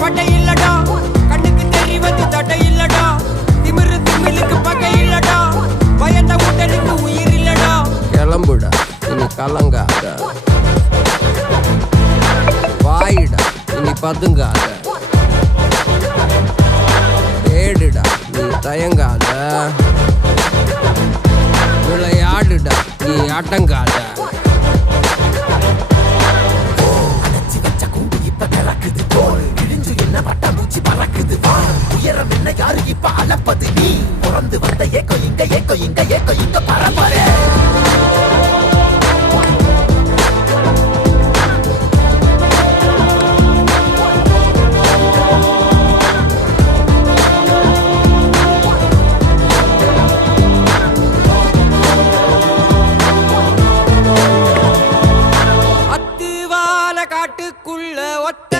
பட்டை இல்லடா, கண்ணுக்கு தெரிவது தட்டை இல்லடா, திமிரு திமிலுக்கு பகை இல்லடா, பயந்த உடலுக்கு உயிர் இல்லடா. கிளம்புடா இனி கலங்காத, வாயிடா இனி பதுங்காத, தேடுடா நீ தயங்காத, விளையாடுடா நீ அடங்காத. உயரம் என்ன யாரு இப்ப அளப்பது, நீ பிறந்து வந்த ஏக்கோ இங்க ஏக்கோ இங்க ஏக்கோ இங்க பரம்பரை.